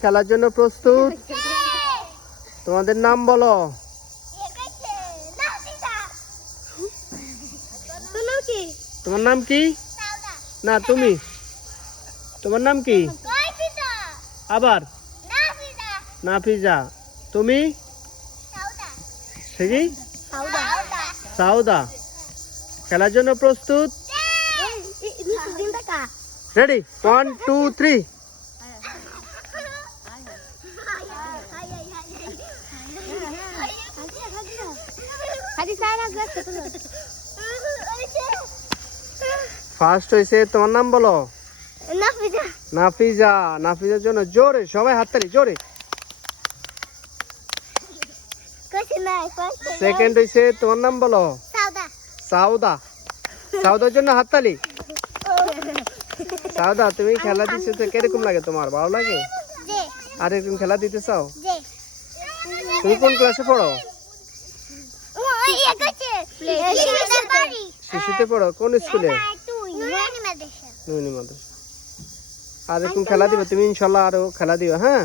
খেলার জন্য প্রস্তুত? তোমাদের নাম বলো। তোমার নাম কি? না তুমি, তোমার নাম কি? আবার নাফিজা। তুমি? সে কি? সাউদা। খেলার জন্য প্রস্তুত? রেডি? 1 2 3। ফার্স্ট হয়েছে, তোমার নাম বলো। নাফিজা। নাফিজার জন্য জোরে সবাই হাততালি, জোরে। সেকেন্ড হয়েছে, তোমার নাম বলো। সাউদা। সাউদার জন্য হাততালি। সাউদা, তুমি খেলা দিচ্ছ তো কিরকম লাগে তোমার? ভালো লাগে? আর এরকম খেলা দিতে চাও? তুমি কোন ক্লাসে পড়ো? শিশুতে পড়ো? কোন স্কুলে? নুনি মাদ্রাসা। আর এরকম খেলা দিবে তুমি ইনশাল্লাহ, আরো খেলা দিবে। হ্যাঁ।